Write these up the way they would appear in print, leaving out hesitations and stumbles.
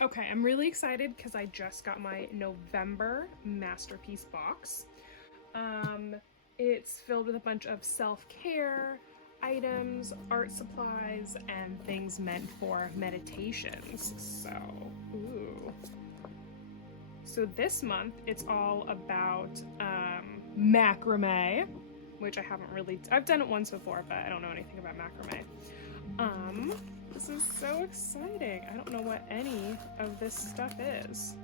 Okay, I'm really excited because I just got my November masterpiece box. It's filled with a bunch of self-care items, art supplies, and things meant for meditations. So, ooh. So this month it's all about macrame, which I've done it once before, but I don't know anything about macrame. This is so exciting. I don't know what any of this stuff is.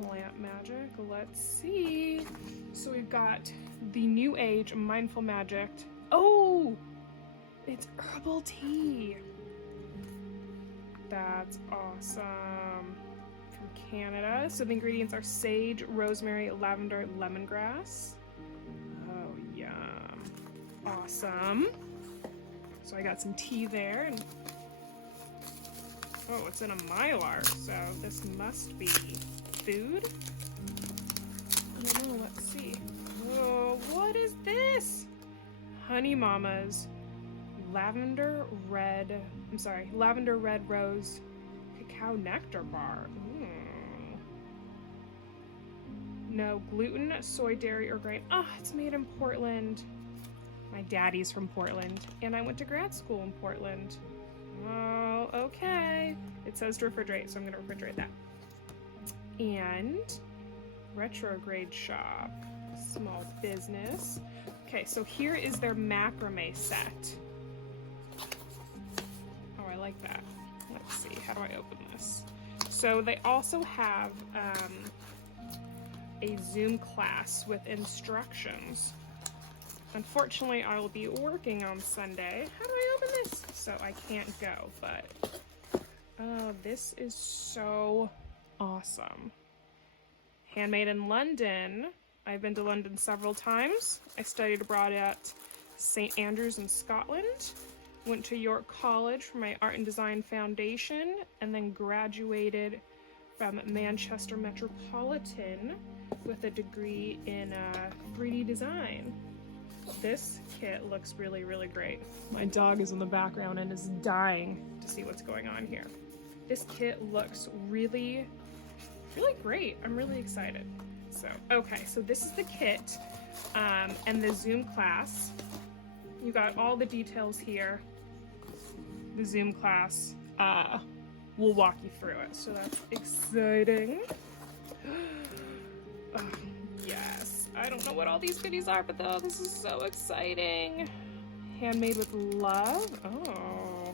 Plant magic, let's see. So we've got the New Age Mindful Magic. Oh, it's herbal tea. That's awesome. From Canada. So the ingredients are sage, rosemary, lavender, lemongrass. Oh, yum. Awesome. So I got some tea there, and oh, it's in a mylar, so this must be food. I don't know, let's see. Oh, what is this? Honey Mama's lavender red rose Cacao-Nectar bar. No gluten, soy, dairy, or grain. Ah, it's made in Portland. My daddy's from Portland, and I went to grad school in Portland. Oh, okay. It says to refrigerate, so I'm gonna refrigerate that. And retrograde shop, small business. Okay, so here is their macrame set. Oh, I like that. Let's see, how do I open this? So they also have a Zoom class with instructions. Unfortunately, I will be working on Sunday. How do I open this? So I can't go, but oh, this is so awesome. Handmade in London. I've been to London several times. I studied abroad at St. Andrews in Scotland. Went to York College for my art and design foundation, and then graduated from Manchester Metropolitan with a degree in 3D design. This kit looks really, really great. My dog is in the background and is dying to see what's going on here. This kit looks really, really great. I'm really excited. So, okay, so this is the kit and the Zoom class. You got all the details here. The Zoom class will walk you through it. So that's exciting. Oh, yes. I don't know what all these goodies are, but though this is so exciting. Handmade with love. Oh.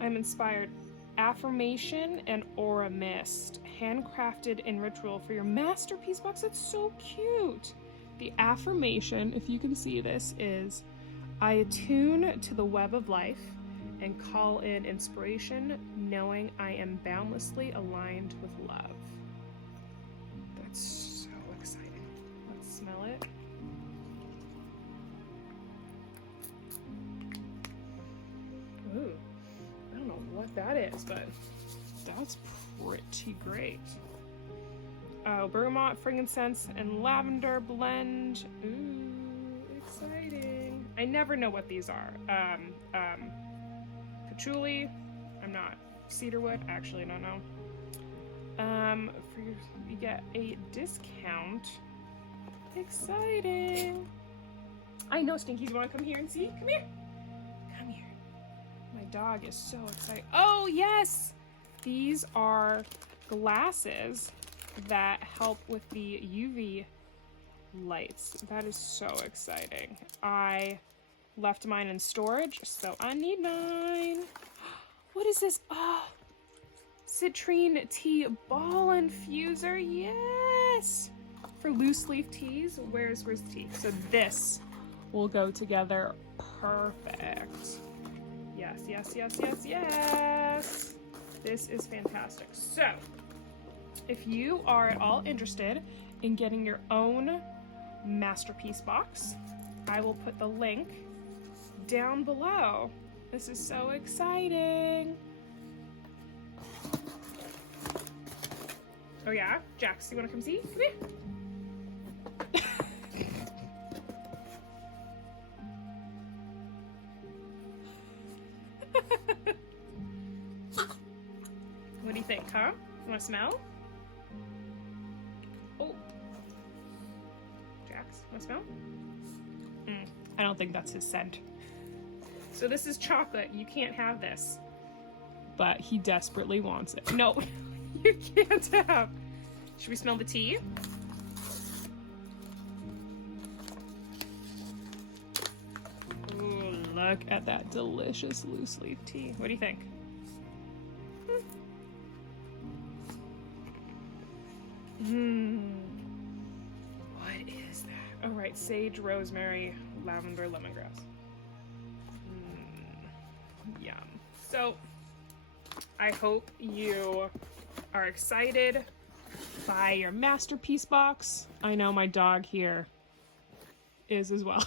I'm inspired. Affirmation and aura mist. Handcrafted in ritual for your masterpiece box. That's so cute. The affirmation, if you can see this, is I attune to the web of life and call in inspiration, knowing I am boundlessly aligned with love. That's so exciting. Let's smell it. Ooh, I don't know what that is, but that's pretty great. Oh, bergamot, frankincense, and lavender blend. Ooh, exciting. I never know what these are. Patchouli, I'm not. Cedarwood, actually, I don't know. You get a discount. Exciting. I know, Stinkies, you want to come here and see? Come here. Come here. My dog is so excited. Oh, yes! These are glasses that help with the UV lights. That is so exciting. I left mine in storage, so I need mine. What is this? Oh, citrine tea ball infuser. Yes! For loose leaf teas, where's the tea? So this will go together perfect. Yes, yes, yes, yes, yes. This is fantastic. So, if you are at all interested in getting your own masterpiece box, I will put the link down below. This is so exciting. Oh yeah? Jax, you wanna come see? Come here. What do you think, huh? You want to smell? Oh. Jax, want to smell? I don't think that's his scent. So this is chocolate. You can't have this. But he desperately wants it. No, you can't have. Should we smell the tea? Ooh, look at that delicious loose leaf tea. What do you think? What is that? Oh, right, sage, rosemary, lavender, lemongrass. Yum. So, I hope you are excited by your masterpiece box. I know my dog here is as well.